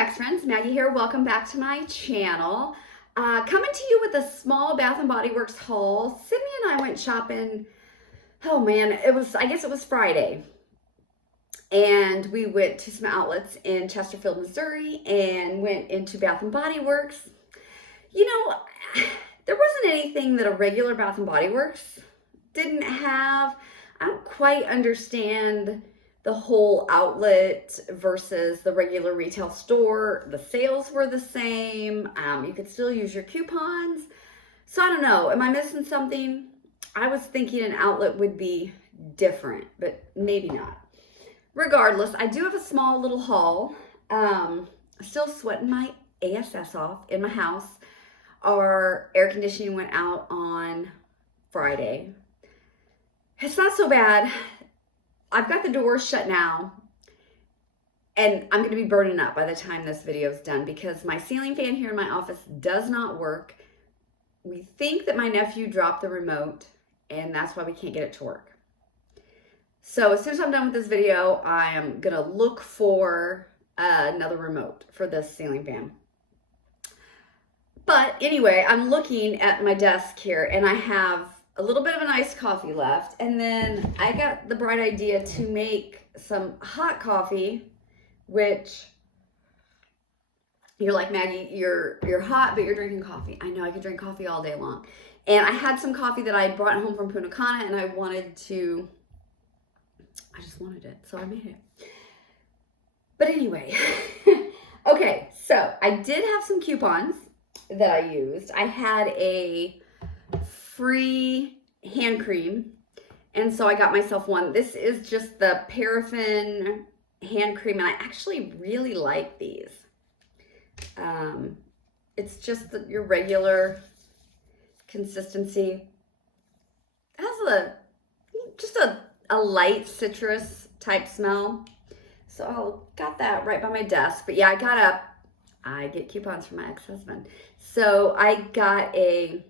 Wax Friends, Maggie here. Welcome back to my channel. Coming to you with a small Bath & Body Works haul. Sydney and I went shopping, oh man, I guess it was Friday. And we went to some outlets in Chesterfield, Missouri and went into Bath & Body Works. You know, there wasn't anything that a regular Bath & Body Works didn't have. I don't quite understand the whole outlet versus the regular retail store. The sales were the same. You could still use your coupons. So I don't know, am I missing something? I was thinking an outlet would be different, but maybe not. Regardless, I do have a small little haul. Still sweating my ASS off in my house. Our air conditioning went out on Friday. It's not so bad. I've got the doors shut now, and I'm going to be burning up by the time this video is done because my ceiling fan here in my office does not work. We think that my nephew dropped the remote, and that's why we can't get it to work. So as soon as I'm done with this video, I am going to look for another remote for this ceiling fan. But anyway, I'm looking at my desk here, and I have a little bit of an iced coffee left, and then I got the bright idea to make some hot coffee, which you're like, Maggie, you're hot, but you're drinking coffee. I know, I could drink coffee all day long. And I had some coffee that I had brought home from Punta Cana, and I just wanted it, so I made it. But anyway, okay, so I did have some coupons that I used. I had a free hand cream, and so I got myself one. This is just the paraffin hand cream, and I actually really like these. It's just your regular consistency. It has just a light citrus type smell. So I got that right by my desk. But yeah, I got up. I get coupons from my ex-husband. So I got a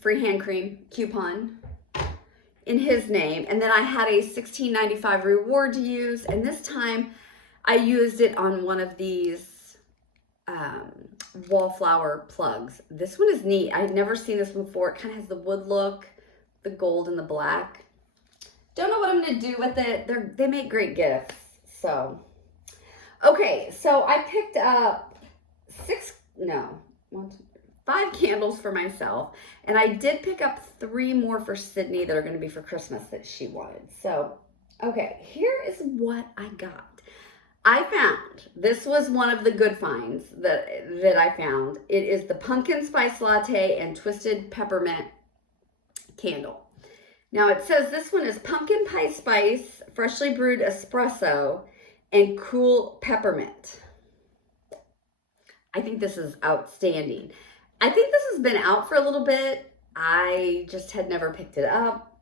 free hand cream coupon in his name, and then I had a $16.95 reward to use, and this time I used it on one of these wallflower plugs. This one is neat. I've never seen this one before. It kind of has the wood look, the gold and the black. Don't know what I'm going to do with it. They make great gifts. So, okay, so I picked up 5 candles for myself, and I did pick up 3 more for Sydney that are going to be for Christmas that she wanted. So, okay, here is what I got. I found, this was one of the good finds that I found. It is the pumpkin spice latte and twisted peppermint candle. Now it says this one is pumpkin pie spice, freshly brewed espresso, and cool peppermint. I think this is outstanding. I think this has been out for a little bit. I just had never picked it up.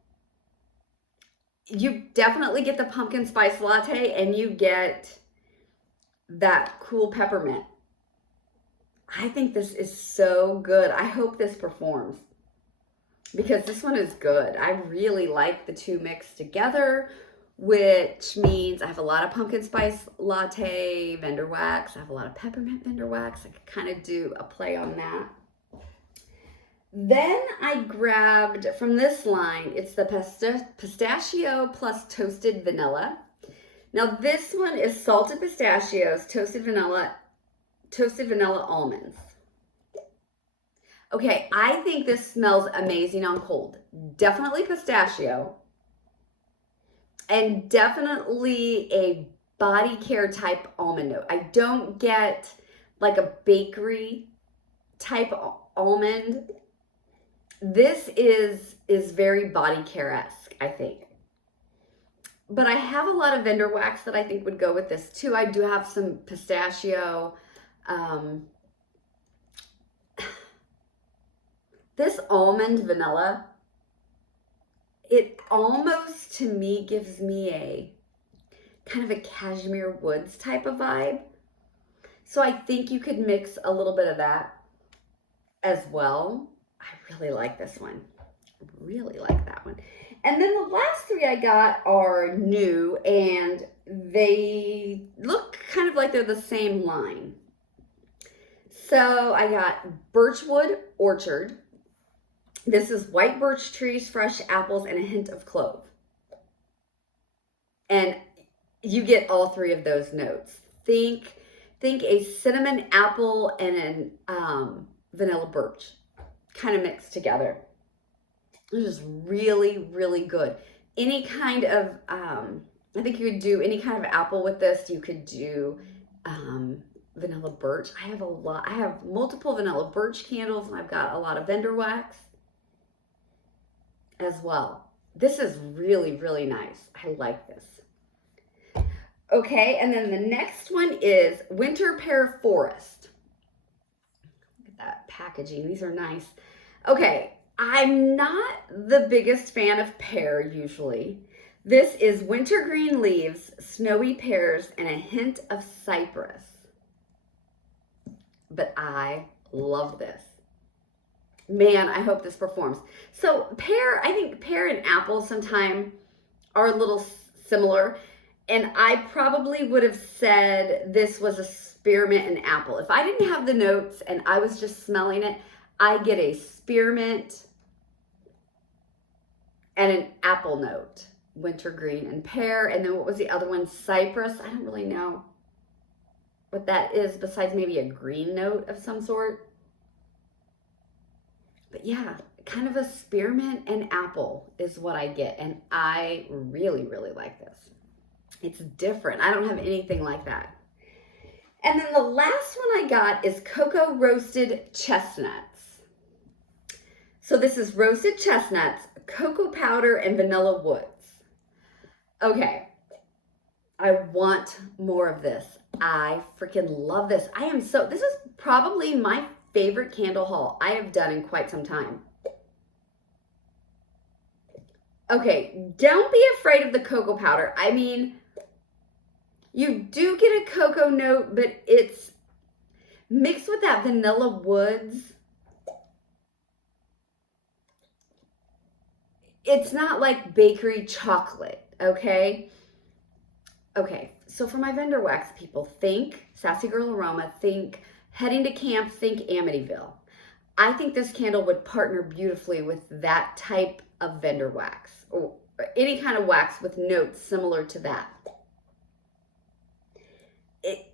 You definitely get the pumpkin spice latte, and you get that cool peppermint. I think this is so good. I hope this performs because this one is good. I really like the two mixed together, which means I have a lot of pumpkin spice latte vendor wax. I have a lot of peppermint vendor wax. I could kind of do a play on that. Then I grabbed from this line, it's the pistachio plus toasted vanilla. Now this one is salted pistachios, toasted vanilla almonds. Okay, I think this smells amazing on cold. Definitely pistachio. And definitely a body care type almond note. I don't get like a bakery type almond. This is very body care-esque, I think. But I have a lot of vendor wax that I think would go with this too. I do have some pistachio. This almond vanilla, it almost to me gives me a kind of a cashmere woods type of vibe. So I think you could mix a little bit of that as well. I really like this one. Really like that one. And then the last 3 I got are new, and they look kind of like they're the same line. So I got Birchwood Orchard. This is white birch trees, fresh apples, and a hint of clove. And you get all three of those notes. Think a cinnamon apple and an vanilla birch kind of mixed together. It's just really, really good. Any kind of, I think you could do any kind of apple with this. You could do vanilla birch. I have multiple vanilla birch candles, and I've got a lot of vendor wax as well. This is really, really nice. I like this. Okay, and then the next one is Winter Pear Forest. Look at that packaging. These are nice. Okay, I'm not the biggest fan of pear usually. This is wintergreen leaves, snowy pears, and a hint of cypress. But I love this. Man, I hope this performs. So pear, I think pear and apple sometimes are a little similar. And I probably would have said this was a spearmint and apple. If I didn't have the notes and I was just smelling it, I get a spearmint and an apple note. Wintergreen and pear. And then what was the other one? Cypress. I don't really know what that is besides maybe a green note of some sort. But yeah, kind of a spearmint and apple is what I get. And I really, really like this. It's different. I don't have anything like that. And then the last one I got is cocoa roasted chestnuts. So this is roasted chestnuts, cocoa powder, and vanilla woods. Okay, I want more of this. I freaking love this. This is probably my favorite candle haul I have done in quite some time. Okay, don't be afraid of the cocoa powder. I mean, you do get a cocoa note, but it's mixed with that vanilla woods. It's not like bakery chocolate, okay? Okay, so for my vendor wax people, think Sassy Girl Aroma, think heading to camp, think Amityville. I think this candle would partner beautifully with that type of vendor wax or any kind of wax with notes similar to that.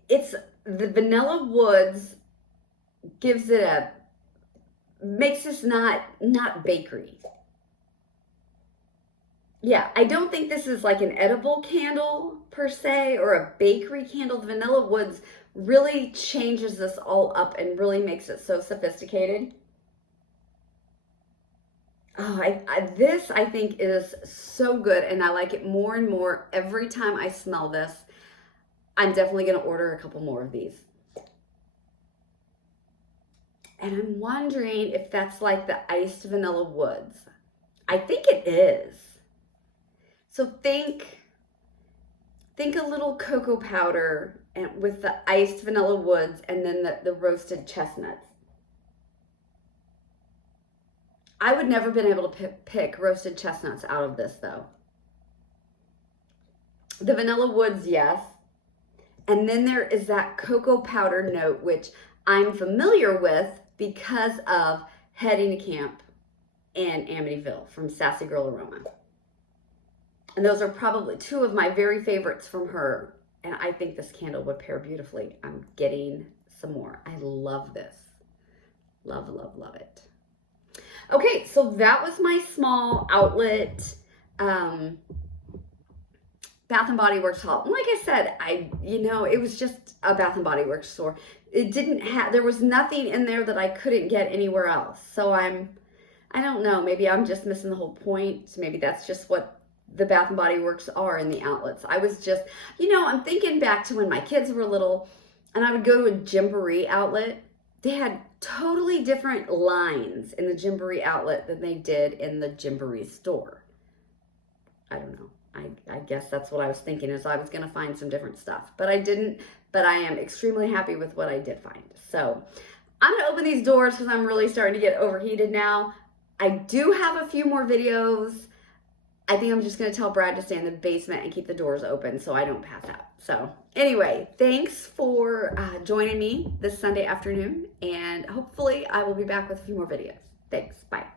It's the vanilla woods gives it makes this not bakery. Yeah, I don't think this is like an edible candle per se or a bakery candle. The vanilla woods really changes this all up and really makes it so sophisticated. Oh, this I think is so good, and I like it more and more every time I smell this. I'm definitely going to order a couple more of these. And I'm wondering if that's like the iced vanilla woods. I think it is. So think a little cocoa powder and with the iced vanilla woods and then the roasted chestnuts. I would never been able to pick roasted chestnuts out of this though. The vanilla woods, yes. And then there is that cocoa powder note, which I'm familiar with because of Heading to Camp and Amityville from Sassy Girl Aroma. And those are probably two of my very favorites from her. And I think this candle would pair beautifully. I'm getting some more. I love this. Love, love, love it. Okay, so that was my small outlet Bath and Body Works haul. And like I said, it was just a Bath and Body Works store. There was nothing in there that I couldn't get anywhere else. So I don't know, maybe I'm just missing the whole point. Maybe that's just what the Bath and Body Works are in the outlets. I was just, I'm thinking back to when my kids were little and I would go to a Gymboree outlet. They had totally different lines in the Gymboree outlet than they did in the Gymboree store. I don't know. I guess that's what I was thinking, is I was going to find some different stuff. But I didn't. But I am extremely happy with what I did find. So I'm going to open these doors because I'm really starting to get overheated now. I do have a few more videos. I think I'm just going to tell Brad to stay in the basement and keep the doors open so I don't pass out. So anyway, thanks for joining me this Sunday afternoon, and hopefully I will be back with a few more videos. Thanks. Bye.